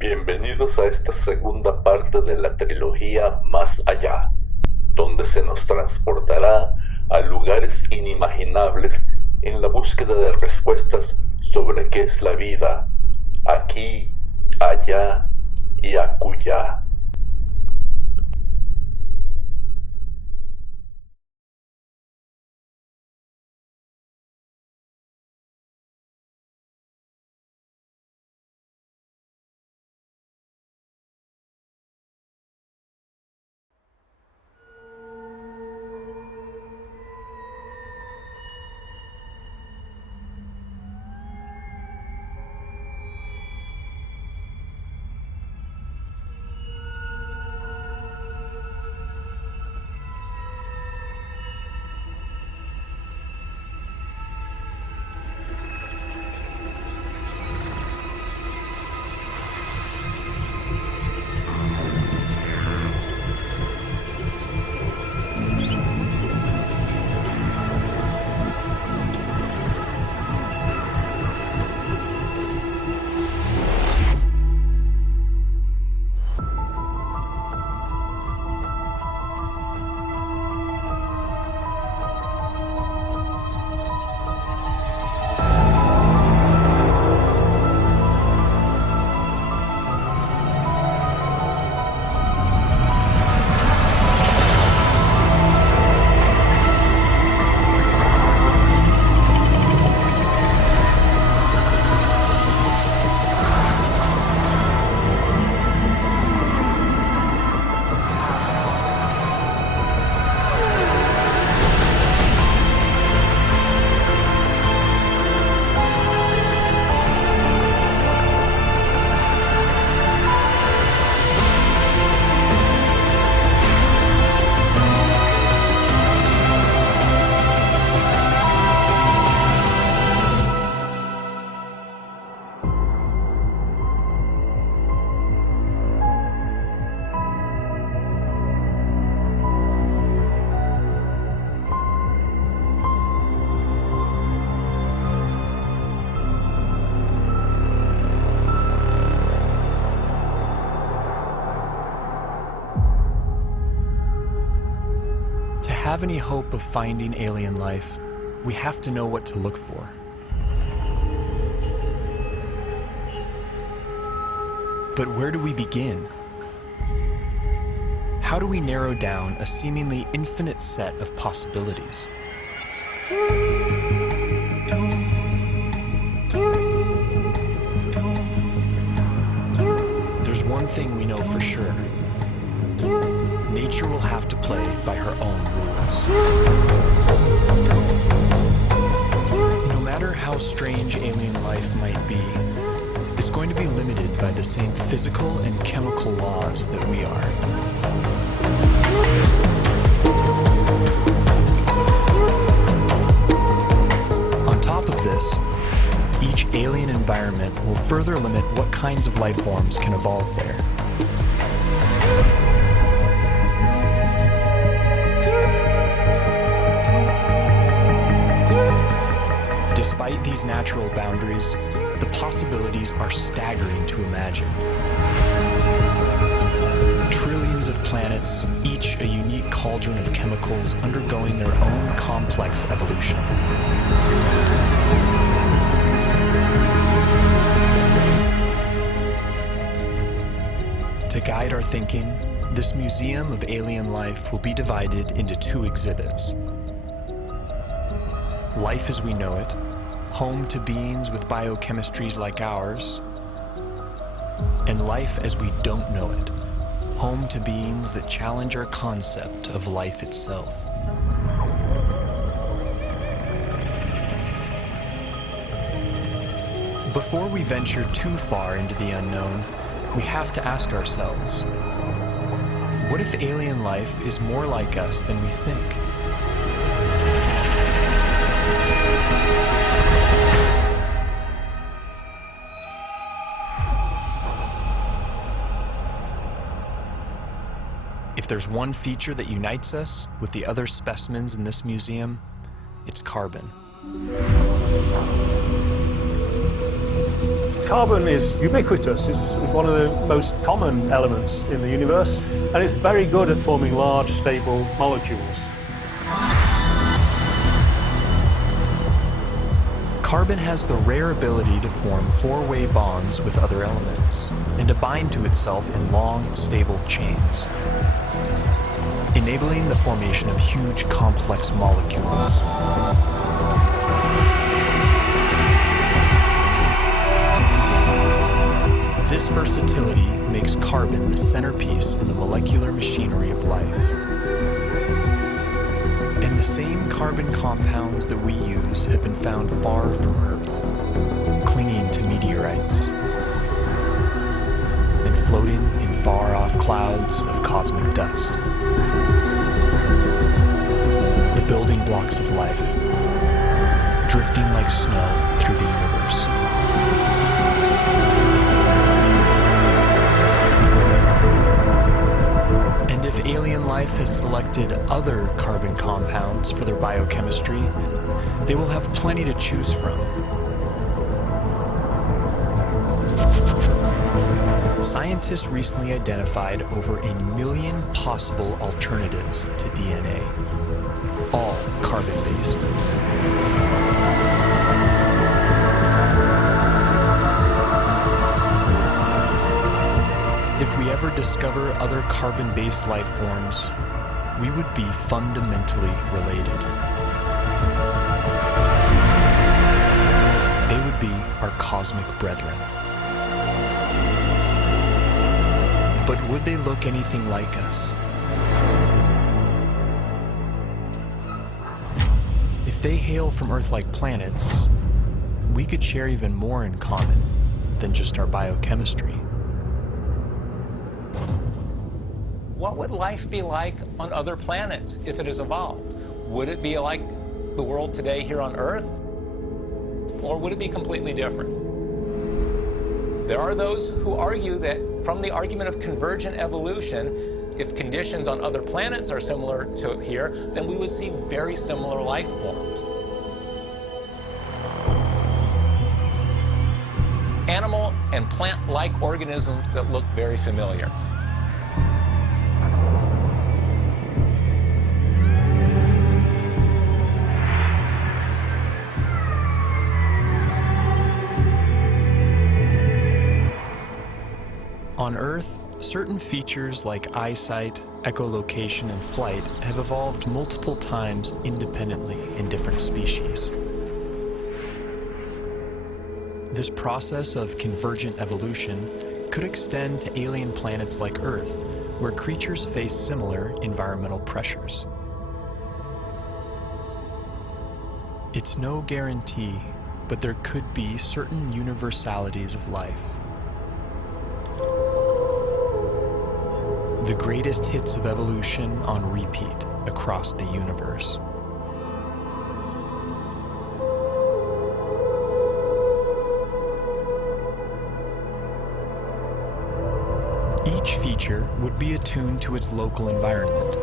Bienvenidos a esta segunda parte de la trilogía Más Allá, donde se nos transportará a lugares inimaginables en la búsqueda de respuestas sobre qué es la vida, aquí, allá y acullá. To have any hope of finding alien life, we have to know what to look for. But where do we begin? How do we narrow down a seemingly infinite set of possibilities? There's one thing we know for sure. Nature will have to play by her own rules. No matter how strange alien life might be, it's going to be limited by the same physical and chemical laws that we are. On top of this, each alien environment will further limit what kinds of life forms can evolve there. Despite these natural boundaries, the possibilities are staggering to imagine. Trillions of planets, each a unique cauldron of chemicals undergoing their own complex evolution. To guide our thinking, this museum of alien life will be divided into two exhibits. Life as we know it, home to beings with biochemistries like ours, and life as we don't know it, home to beings that challenge our concept of life itself. Before we venture too far into the unknown, we have to ask ourselves, what if alien life is more like us than we think? If there's one feature that unites us with the other specimens in this museum, it's carbon. Carbon is ubiquitous. It's one of the most common elements in the universe, and it's very good at forming large, stable molecules. Carbon has the rare ability to form four-way bonds with other elements and to bind to itself in long, stable chains, enabling the formation of huge, complex molecules. This versatility makes carbon the centerpiece in the molecular machinery of life. And the same carbon compounds that we use have been found far from Earth, clinging to meteorites and floating in far-off clouds of cosmic dust. The building blocks of life, drifting like snow through the universe. And if alien life has selected other carbon compounds for their biochemistry, they will have plenty to choose from. Scientists recently identified over 1 million possible alternatives to DNA, all carbon-based. If we ever discover other carbon-based life forms, we would be fundamentally related. They would be our cosmic brethren. But would they look anything like us? If they hail from Earth-like planets, we could share even more in common than just our biochemistry. What would life be like on other planets if it has evolved? Would it be like the world today here on Earth? Or would it be completely different? There are those who argue that from the argument of convergent evolution, if conditions on other planets are similar to here, then we would see very similar life forms. Animal and plant-like organisms that look very familiar. On Earth, certain features like eyesight, echolocation, and flight have evolved multiple times independently in different species. This process of convergent evolution could extend to alien planets like Earth, where creatures face similar environmental pressures. It's no guarantee, but there could be certain universalities of life. The greatest hits of evolution on repeat across the universe. Each feature would be attuned to its local environment.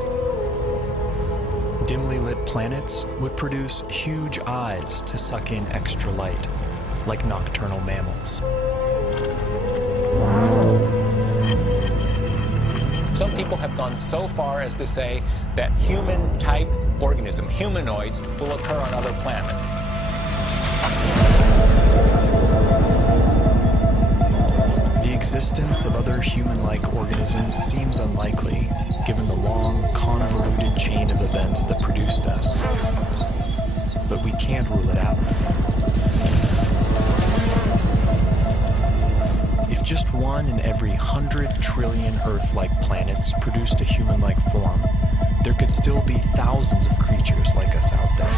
Dimly lit planets would produce huge eyes to suck in extra light, like nocturnal mammals. Some people have gone so far as to say that human-type organism, humanoids, will occur on other planets. The existence of other human-like organisms seems unlikely, given the long, convoluted chain of events that produced us. But we can't rule it out. If just one in every 100 trillion Earth-like planets produced a human-like form, there could still be thousands of creatures like us out there.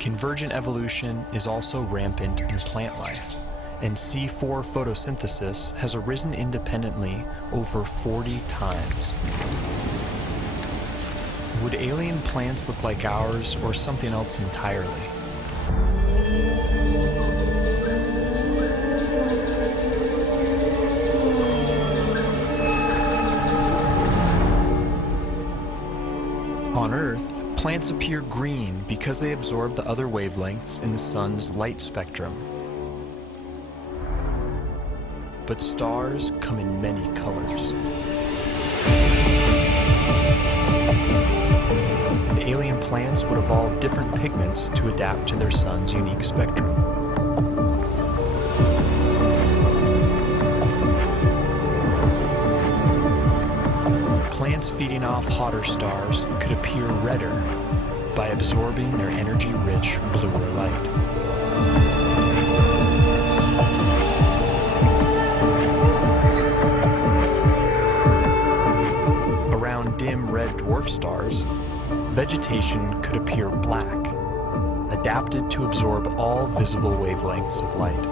Convergent evolution is also rampant in plant life, and C4 photosynthesis has arisen independently over 40 times. Would alien plants look like ours or something else entirely? On Earth, plants appear green because they absorb the other wavelengths in the sun's light spectrum. But stars come in many colors. And alien plants would evolve different pigments to adapt to their sun's unique spectrum. Plants feeding off hotter stars could appear redder by absorbing their energy-rich bluer light. Around dim red dwarf stars, vegetation could appear black, adapted to absorb all visible wavelengths of light.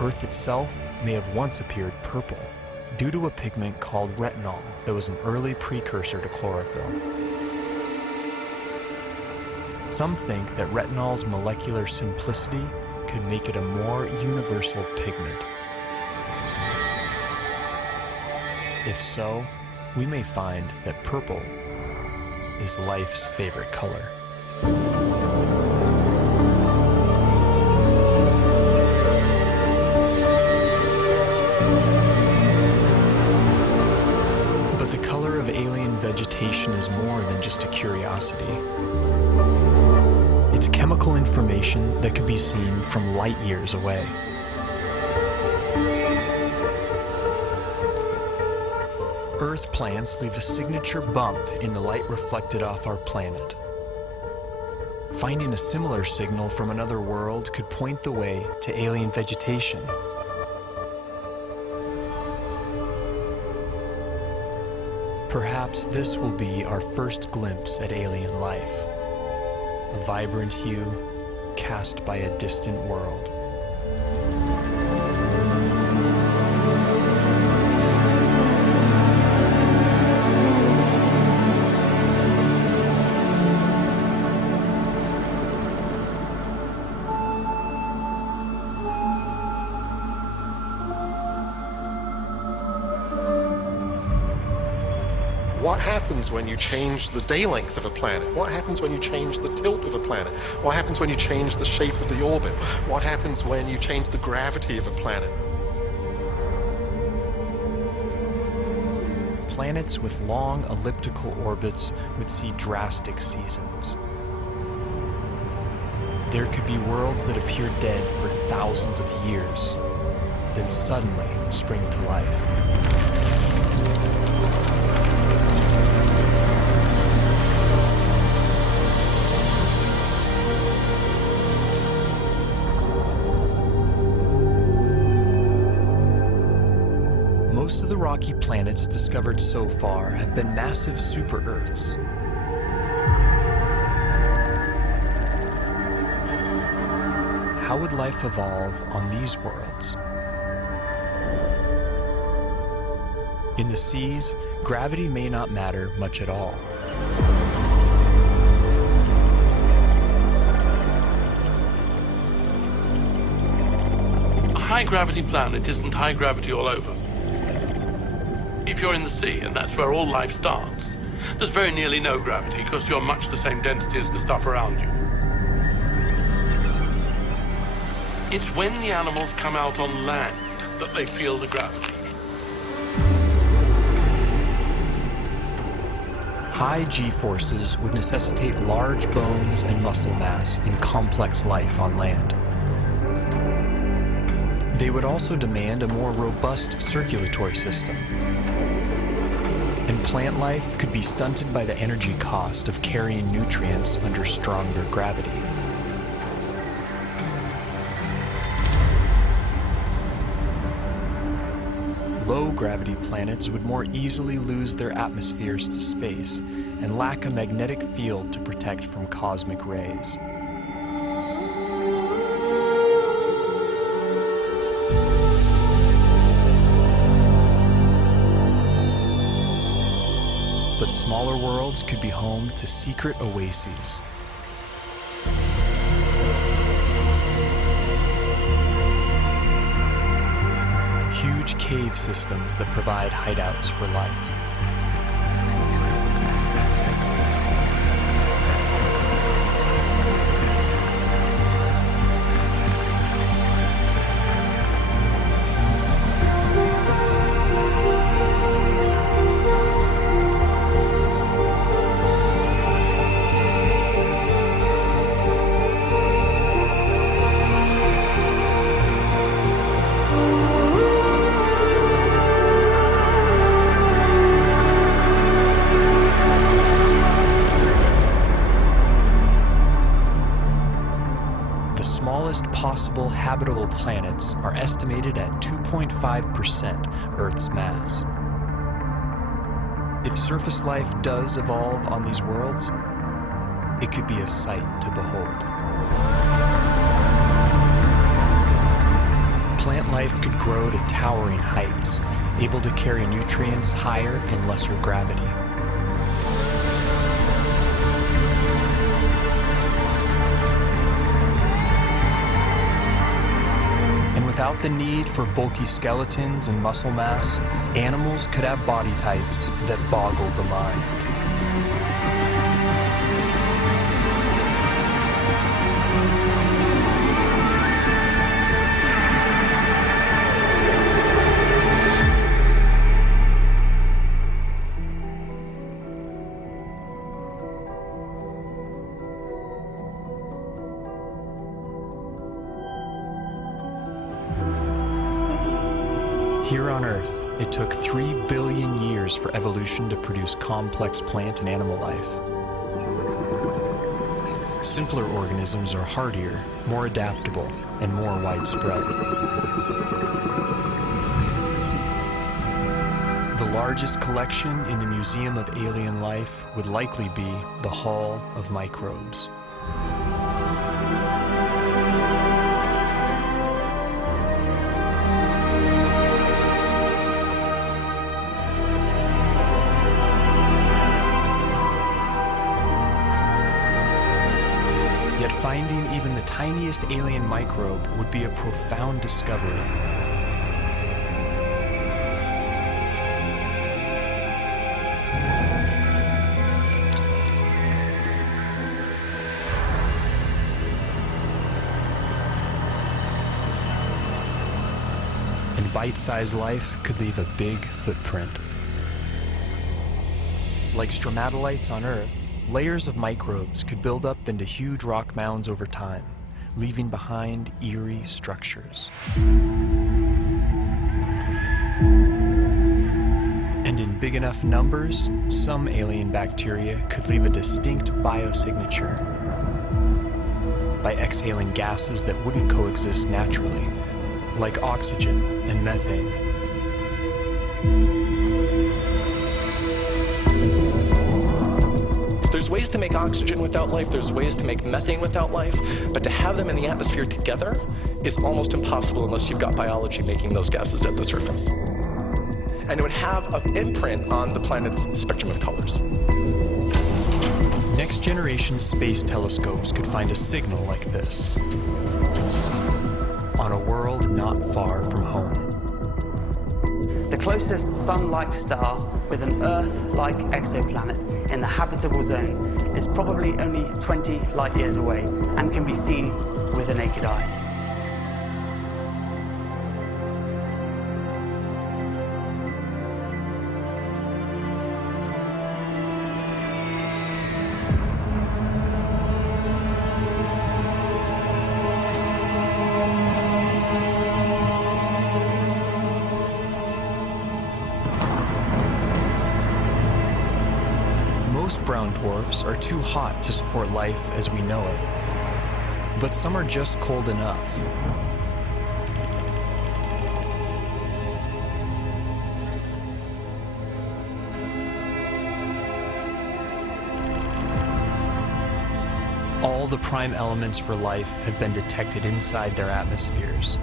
Earth itself may have once appeared purple due to a pigment called retinol that was an early precursor to chlorophyll. Some think that retinol's molecular simplicity could make it a more universal pigment. If so, we may find that purple is life's favorite color. Vegetation is more than just a curiosity. It's chemical information that could be seen from light years away. Earth plants leave a signature bump in the light reflected off our planet. Finding a similar signal from another world could point the way to alien vegetation. Perhaps this will be our first glimpse at alien life, a vibrant hue cast by a distant world. What happens when you change the day length of a planet? What happens when you change the tilt of a planet? What happens when you change the shape of the orbit? What happens when you change the gravity of a planet? Planets with long elliptical orbits would see drastic seasons. There could be worlds that appear dead for thousands of years, then suddenly spring to life. Most of the rocky planets discovered so far have been massive super-Earths. How would life evolve on these worlds? In the seas, gravity may not matter much at all. A high-gravity planet isn't high gravity all over. If you're in the sea, and that's where all life starts, there's very nearly no gravity because you're much the same density as the stuff around you. It's when the animals come out on land that they feel the gravity. High G-forces would necessitate large bones and muscle mass in complex life on land. They would also demand a more robust circulatory system. And plant life could be stunted by the energy cost of carrying nutrients under stronger gravity. Low low-gravity planets would more easily lose their atmospheres to space and lack a magnetic field to protect from cosmic rays. But smaller worlds could be home to secret oases. Huge cave systems that provide hideouts for life. Possible habitable planets are estimated at 2.5% Earth's mass. If surface life does evolve on these worlds, it could be a sight to behold. Plant life could grow to towering heights, able to carry nutrients higher in lesser gravity. Without the need for bulky skeletons and muscle mass, animals could have body types that boggle the mind. Here on Earth, it took 3 billion years for evolution to produce complex plant and animal life. Simpler organisms are hardier, more adaptable, and more widespread. The largest collection in the Museum of Alien Life would likely be the Hall of Microbes. Yet finding even the tiniest alien microbe would be a profound discovery. And bite-sized life could leave a big footprint. Like stromatolites on Earth, layers of microbes could build up into huge rock mounds over time, leaving behind eerie structures. And in big enough numbers, some alien bacteria could leave a distinct biosignature by exhaling gases that wouldn't coexist naturally, like oxygen and methane. There's ways to make oxygen without life, there's ways to make methane without life, but to have them in the atmosphere together is almost impossible unless you've got biology making those gases at the surface. And it would have an imprint on the planet's spectrum of colors. Next-generation space telescopes could find a signal like this on a world not far from home. The closest Sun-like star with an Earth-like exoplanet in the habitable zone is probably only 20 light years away and can be seen with the naked eye. Most brown dwarfs are too hot to support life as we know it, but some are just cold enough. all the prime elements for life have been detected inside their atmospheres.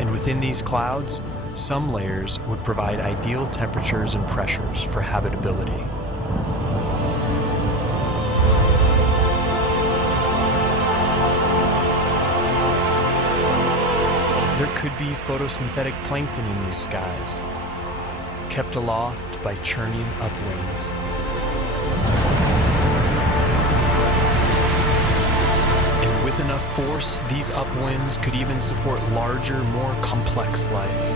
And within these clouds, some layers would provide ideal temperatures and pressures for habitability. There could be photosynthetic plankton in these skies, kept aloft by churning upwinds. And with enough force, these upwinds could even support larger, more complex life.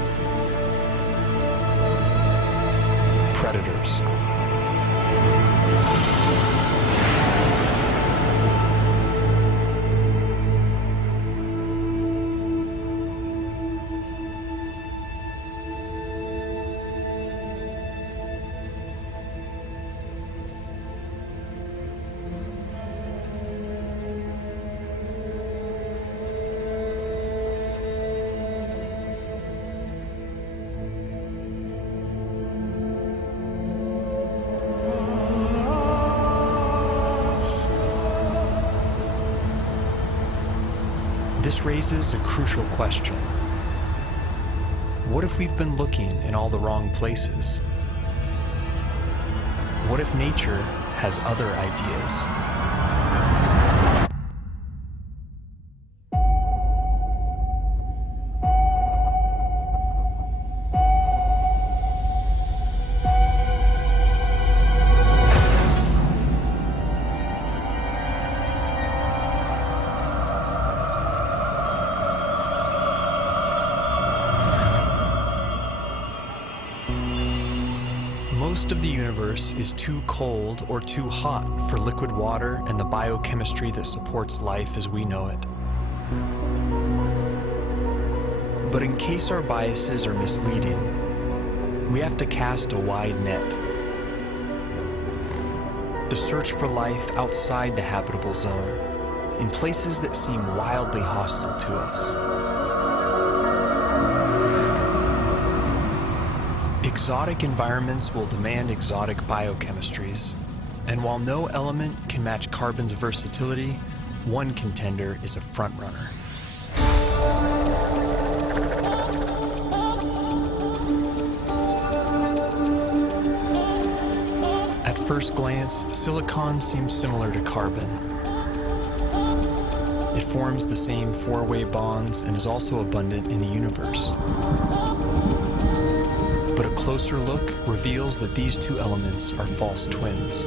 Predators. This raises a crucial question. What if we've been looking in all the wrong places? What if nature has other ideas? Most of the universe is too cold or too hot for liquid water and the biochemistry that supports life as we know it. But in case our biases are misleading, we have to cast a wide net to search for life outside the habitable zone, in places that seem wildly hostile to us. Exotic environments will demand exotic biochemistries, and while no element can match carbon's versatility, one contender is a frontrunner. At first glance, silicon seems similar to carbon. It forms the same four-way bonds and is also abundant in the universe. But a closer look reveals that these two elements are false twins.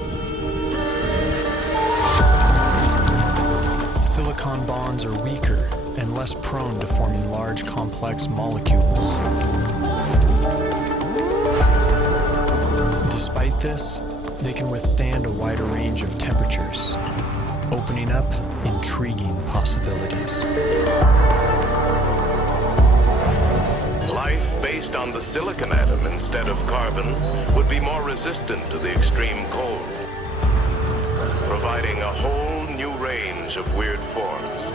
Silicon bonds are weaker and less prone to forming large, complex molecules. Despite this, they can withstand a wider range of temperatures, opening up intriguing possibilities. Life based on the silicon atom instead of carbon would be more resistant to the extreme cold, providing a whole new range of weird forms.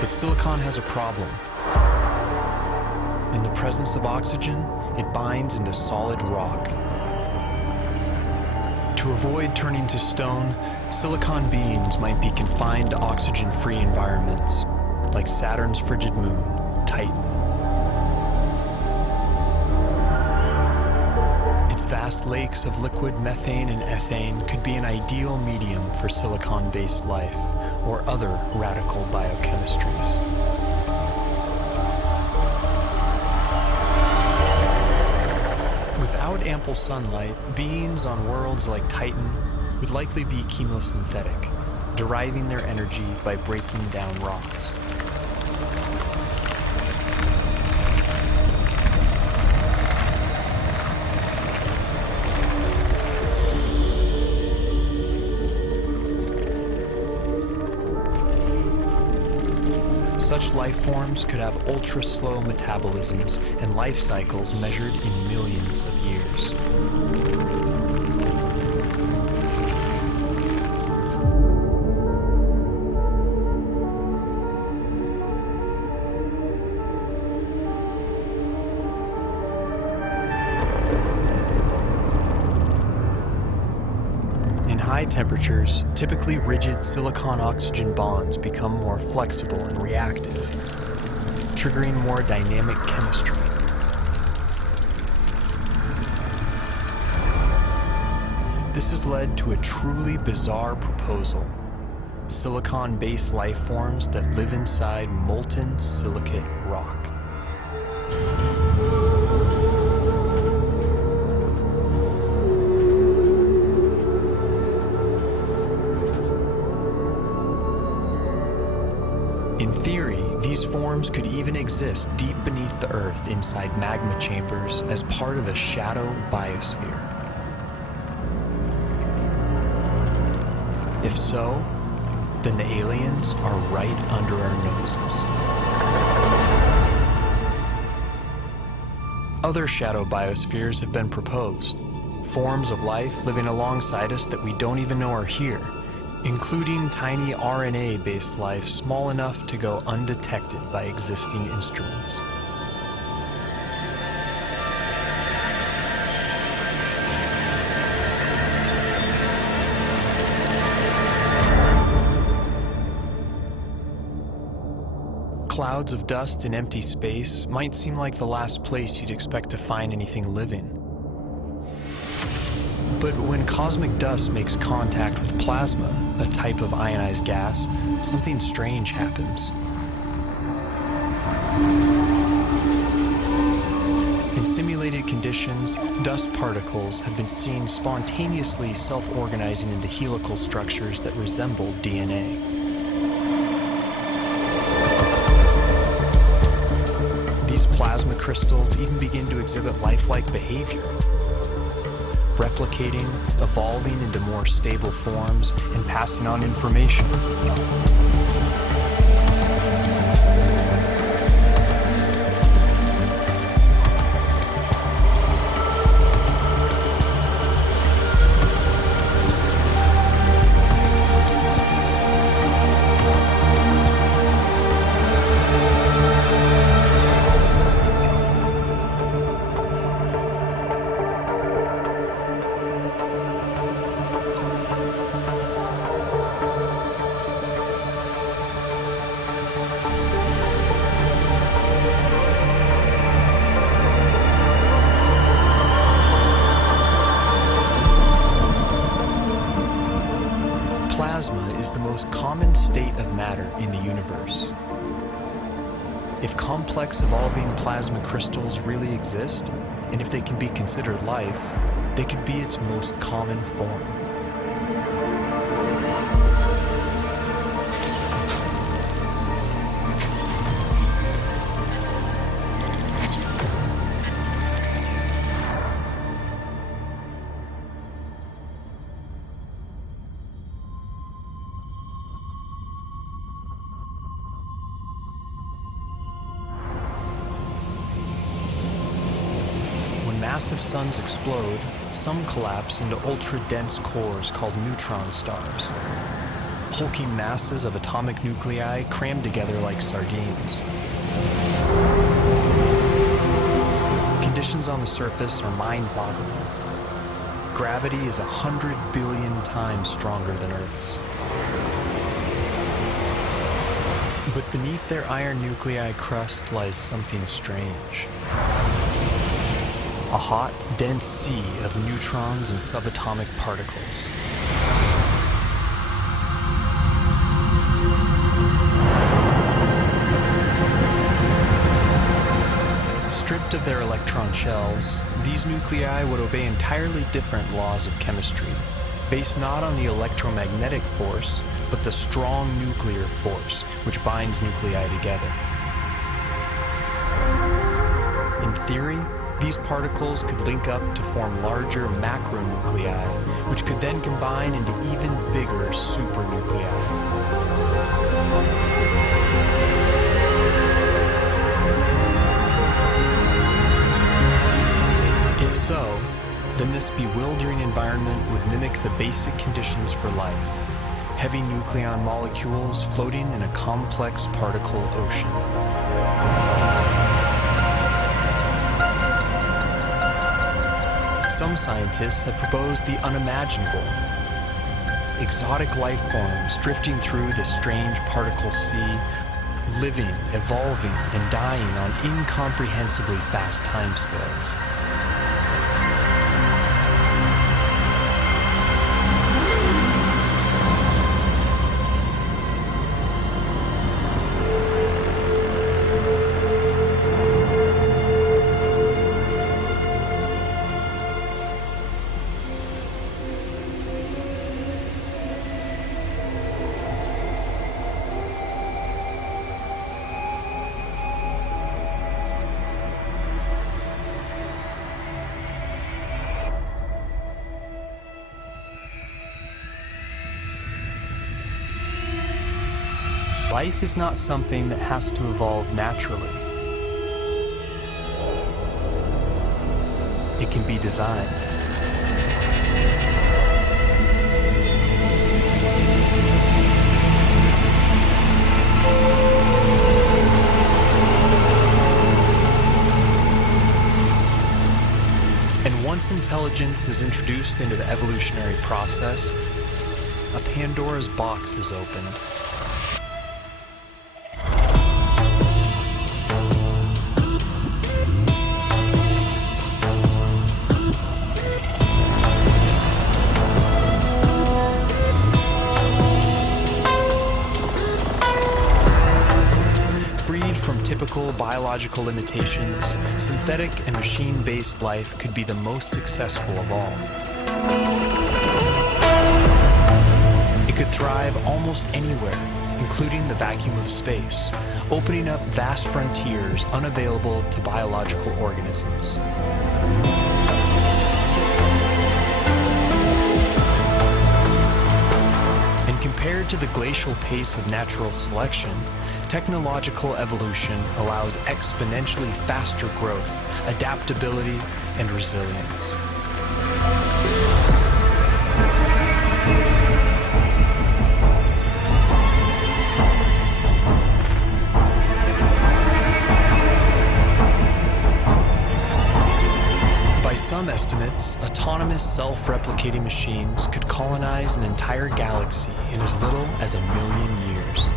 But silicon has a problem. In the presence of oxygen, it binds into solid rock. To avoid turning to stone, silicon beings might be confined to oxygen-free environments, like Saturn's frigid moon, Titan. Its vast lakes of liquid methane and ethane could be an ideal medium for silicon-based life or other radical biochemistries. Without ample sunlight, beings on worlds like Titan would likely be chemosynthetic, deriving their energy by breaking down rocks. Such life forms could have ultra-slow metabolisms and life cycles measured in millions of years. high temperatures, typically rigid silicon-oxygen bonds become more flexible and reactive, triggering more dynamic chemistry. This has led to a truly bizarre proposal: silicon-based life forms that live inside molten silicate rock. In theory, these forms could even exist deep beneath the Earth inside magma chambers as part of a shadow biosphere. If so, then the aliens are right under our noses. Other shadow biospheres have been proposed, forms of life living alongside us that we don't even know are here, including tiny RNA-based life small enough to go undetected by existing instruments. Clouds of dust in empty space might seem like the last place you'd expect to find anything living. But when cosmic dust makes contact with plasma, a type of ionized gas, something strange happens. In simulated conditions, dust particles have been seen spontaneously self-organizing into helical structures that resemble DNA. These plasma crystals even begin to exhibit lifelike behavior, replicating, evolving into more stable forms, and passing on information. Plasma is the most common state of matter in the universe. If complex evolving plasma crystals really exist, and if they can be considered life, they could be its most common form. Massive suns explode, some collapse into ultra-dense cores called neutron stars. Hulking masses of atomic nuclei crammed together like sardines. Conditions on the surface are mind-boggling. Gravity is 100 billion times stronger than Earth's. But beneath their iron nuclei crust lies something strange. A hot, dense sea of neutrons and subatomic particles. Stripped of their electron shells, these nuclei would obey entirely different laws of chemistry, based not on the electromagnetic force, but the strong nuclear force which binds nuclei together. In theory, these particles could link up to form larger macronuclei, which could then combine into even bigger supernuclei. If so, then this bewildering environment would mimic the basic conditions for life: heavy nucleon molecules floating in a complex particle ocean. Some scientists have proposed the unimaginable: exotic life forms drifting through the strange particle sea, living, evolving, and dying on incomprehensibly fast timescales. Life is not something that has to evolve naturally. It can be designed. And once intelligence is introduced into the evolutionary process, a Pandora's box is opened. Typical biological limitations, synthetic and machine-based life could be the most successful of all. It could thrive almost anywhere, including the vacuum of space, opening up vast frontiers unavailable to biological organisms. And compared to the glacial pace of natural selection, technological evolution allows exponentially faster growth, adaptability, and resilience. By some estimates, autonomous self-replicating machines could colonize an entire galaxy in as little as 1 million years.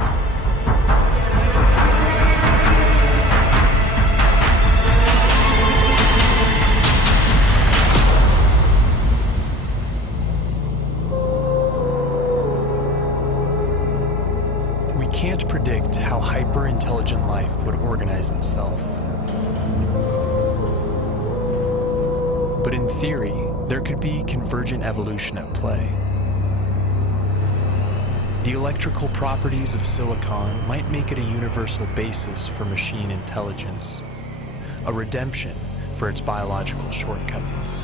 Can't predict how hyper-intelligent life would organize itself. But in theory, there could be convergent evolution at play. The electrical properties of silicon might make it a universal basis for machine intelligence, a redemption for its biological shortcomings.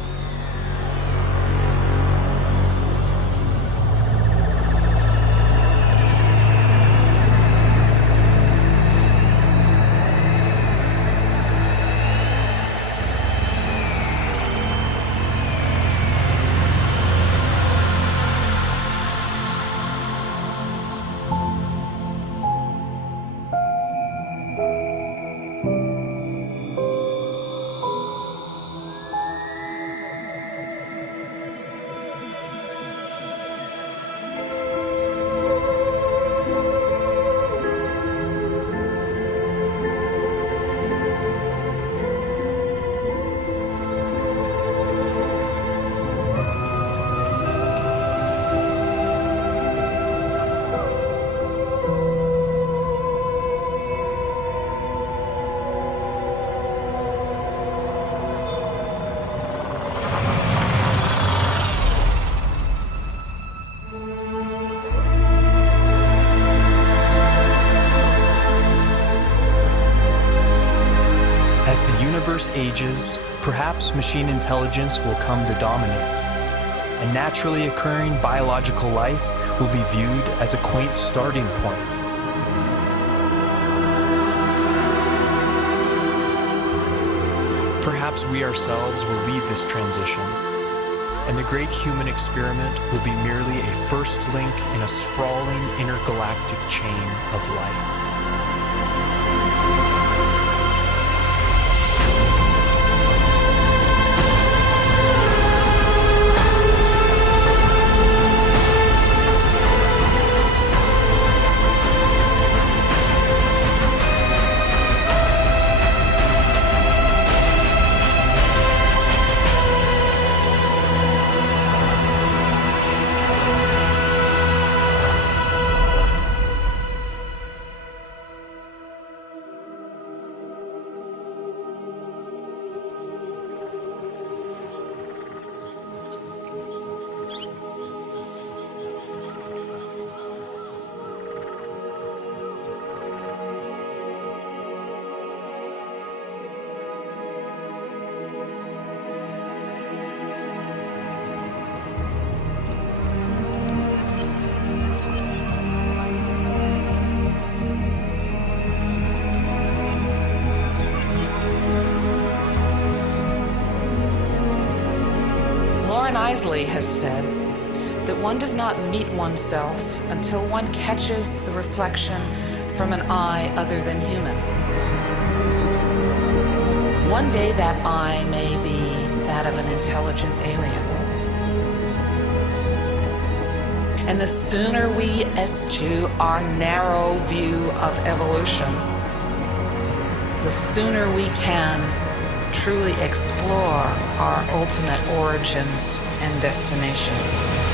As the universe ages, perhaps machine intelligence will come to dominate, and naturally occurring biological life will be viewed as a quaint starting point. Perhaps we ourselves will lead this transition, and the great human experiment will be merely a first link in a sprawling intergalactic chain of life. wisely has said that one does not meet oneself until one catches the reflection from an eye other than human. One day that eye may be that of an intelligent alien. And the sooner we eschew our narrow view of evolution, the sooner we can truly explore our ultimate origins and destinations.